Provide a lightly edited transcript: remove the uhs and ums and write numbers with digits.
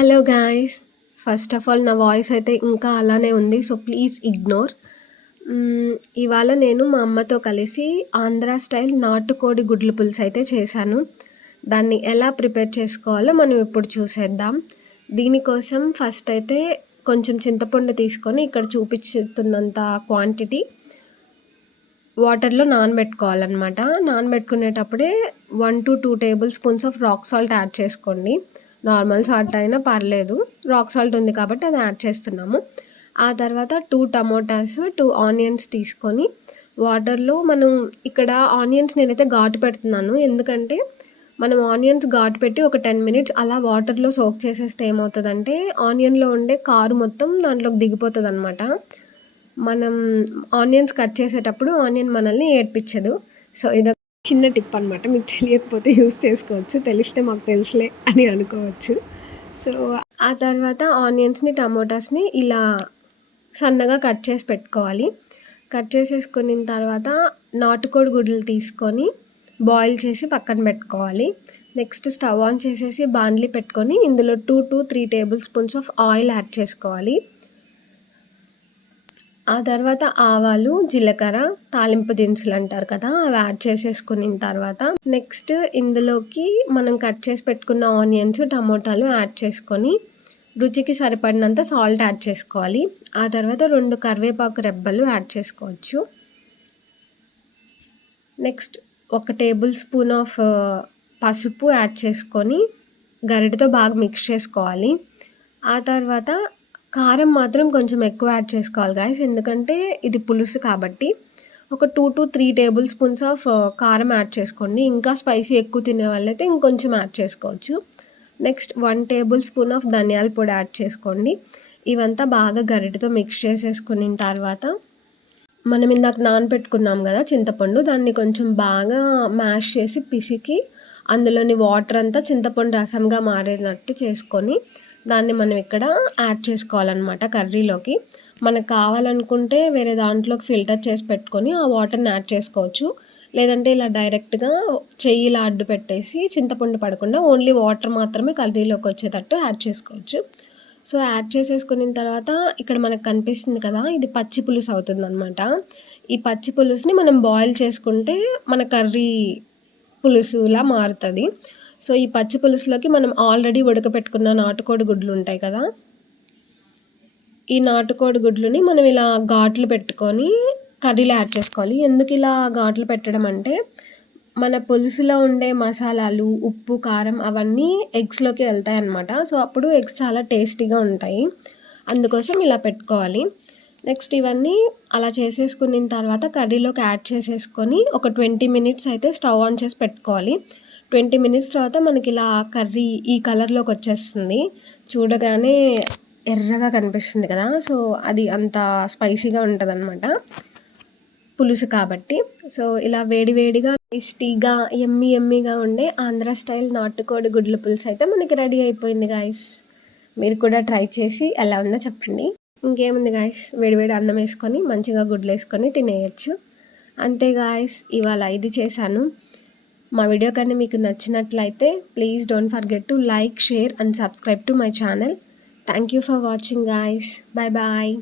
Hello guys! First of all నా voice అయితే ఇంకా అలానే ఉంది. So, please ignore. హ్మ్. ఇవాళ నేను మా అమ్మతో కలిసి ఆంధ్ర స్టైల్ నాటుకోడి గుడ్ల పులుసు అయితే చేశాను. దాన్ని ఎలా ప్రిపేర్ చేసుకోవాలో మనం ఇప్పుడు చూసేద్దాం. దీనికోసం ఫస్ట్ అయితే కొంచెం చింతపండు తీసుకొని ఇక్కడ చూపిస్తున్నంత క్వాంటిటీ వాటర్‌లో నానబెట్టుకోవాలనమాట. నానబెట్టుకునేటప్పుడే 1-2 table spoons of rock salt add చేసుకోండి. నార్మల్ సాల్ట్ అయినా పర్లేదు. రాక్ సాల్ట్ ఉంది కాబట్టి అది యాడ్ చేస్తున్నాము. ఆ తర్వాత 2 టమోటాస్, 2 ఆనియన్స్ తీసుకొని వాటర్‌లో మనం ఇక్కడ ఆనియన్స్ నేనైతే ఘాటు పెడుతున్నాను. ఎందుకంటే మనం ఆనియన్స్ ఘాటు పెట్టి ఒక 10 మినిట్స్ అలా వాటర్‌లో సోక్ చేసేస్తే ఏమవుతదంటే ఆనియన్‌లో ఉండే కారు మొత్తం దాంట్లోకి దిగిపోతదనమాట. మనం ఆనియన్స్ కట్ చేసేటప్పుడు ఆనియన్ మనల్ని ఏడ్పించదు. సో, ఇదొక చిన్న టిప్ అనమాట. మీకు తెలియకపోతే యూజ్ చేసుకోవచ్చు. తెలిస్తే మాకు తెలుసులే అని అనుకోవచ్చు. సో, ఆ తర్వాత ఆనియన్స్‌ని, టమోటాస్‌ని ఇలా సన్నగా కట్ చేసి పెట్టుకోవాలి. కట్ చేసేసుకున్న తర్వాత నాటుకోడి గుడ్లు తీసుకొని బాయిల్ చేసి పక్కన పెట్టుకోవాలి. నెక్స్ట్ స్టవ్ ఆన్ చేసేసి బాండ్లీ పెట్టుకొని ఇందులో 2-3 table spoons of oil add చేసుకోవాలి. ఆ తర్వాత ఆవాలు, జీలకర్ర, తాలింపు దినుసులు అంటారు కదా! అవి యాడ్ చేసేసుకున్న తర్వాత నెక్స్ట్ ఇందులోకి మనం కట్ చేసి పెట్టుకున్న ఆనియన్స్, టమోటాలు యాడ్ చేసుకొని రుచికి సరిపడినంత సాల్ట్ యాడ్ చేసుకోవాలి. ఆ తర్వాత 2 కరివేపాకు రెబ్బలు యాడ్ చేసుకోవచ్చు. నెక్స్ట్ 1 టేబుల్ స్పూన్ ఆఫ్ పసుపు యాడ్ చేసుకొని గరిటెతో బాగా మిక్స్ చేసుకోవాలి. ఆ తర్వాత కారం మాత్రం కొంచెం ఎక్కువ యాడ్ చేసుకోవాలి గాయ్స్. ఎందుకంటే ఇది పులుసు కాబట్టి. ఒక 2-3 టేబుల్ స్పూన్స్ ఆఫ్ కారం యాడ్ చేసుకోండి. ఇంకా స్పైసీ ఎక్కువ తినే వాళ్ళైతే ఇంకొంచెం యాడ్ చేసుకోవచ్చు. నెక్స్ట్ 1 టేబుల్ స్పూన్ ఆఫ్ ధనియాల పొడి యాడ్ చేసుకోండి. ఇవంతా బాగా గరిటెతో మిక్స్ చేసేసుకున్న తర్వాత మనం ఇందాక నానబెట్టుకున్నాం కదా చింతపండు, దాన్ని కొంచెం బాగా మ్యాష్ చేసి పిసికి అందులోని వాటర్ అంతా చింతపండు రసంగా మారేటట్టు చేసుకొని దాన్ని మనం ఇక్కడ యాడ్ చేసుకోవాలన్నమాట కర్రీలోకి. మనకు కావాలనుకుంటే వేరే దాంట్లోకి ఫిల్టర్ చేసి పెట్టుకొని ఆ వాటర్ని యాడ్ చేసుకోవచ్చు. లేదంటే ఇలా డైరెక్ట్‌గా చెయ్యి ఇలా అడ్డు పెట్టేసి చింతపండు పడకుండా ఓన్లీ వాటర్ మాత్రమే కర్రీలోకి వచ్చేటట్టు యాడ్ చేసుకోవచ్చు. సో, యాడ్ చేసేసుకున్న తర్వాత ఇక్కడ మనకు కనిపిస్తుంది కదా! ఇది పచ్చి పులుసు అవుతుందనమాట. ఈ పచ్చి పులుసుని మనం బాయిల్ చేసుకుంటే మన కర్రీ పులుసులా మారుతది. సో, ఈ పచ్చి పులుసులోకి మనం ఆల్రెడీ ఉడకపెట్టుకున్న నాటుకోడి గుడ్లు ఉంటాయి కదా! ఈ నాటుకోడి గుడ్లుని మనం ఇలా ఘాట్లు పెట్టుకొని కర్రీలో యాడ్ చేసుకోవాలి. ఎందుకు ఇలా ఘాట్లు పెట్టడం అంటే మన పులుసులో ఉండే మసాలాలు, ఉప్పు, కారం అవన్నీ ఎగ్స్‌లోకి వెళ్తాయన్నమాట. సో, అప్పుడు ఎగ్స్ చాలా టేస్టీగా ఉంటాయి. అందుకోసం ఇలా పెట్టుకోవాలి. నెక్స్ట్ ఇవన్నీ అలా చేసేసుకున్న తర్వాత కర్రీలోకి యాడ్ చేసేసుకొని ఒక 20 మినిట్స్ అయితే స్టవ్ ఆన్ చేసి పెట్టుకోవాలి. 20 మినిట్స్ తర్వాత మనకి ఇలా కర్రీ ఈ కలర్‌లోకి వచ్చేస్తుంది. చూడగానే ఎర్రగా కనిపిస్తుంది కదా! సో, అది అంత స్పైసీగా ఉంటదనమాట. పులుసు కాబట్టి. సో, ఇలా వేడి వేడిగా టేస్టీగా యమ్మీగా ఉండే ఆంధ్ర స్టైల్ నాటుకోడి గుడ్ల పులుసు అయితే మనకి రెడీ అయిపోయింది గాయ్స్. మీరు కూడా ట్రై చేసి ఎలా ఉందో చెప్పండి. ఇంకేముంది గాయ్స్, వేడి వేడి అన్నం వేసుకొని మంచిగా గుడ్లేసుకొని తినేయొచ్చు. అంతే గాయ్స్, ఇవాళ ఇది చేశాను. మా వీడియో కానీ మీకు నచ్చినట్లయితే please don't forget to like, share and subscribe to my channel. Thank you for watching guys. Bye bye.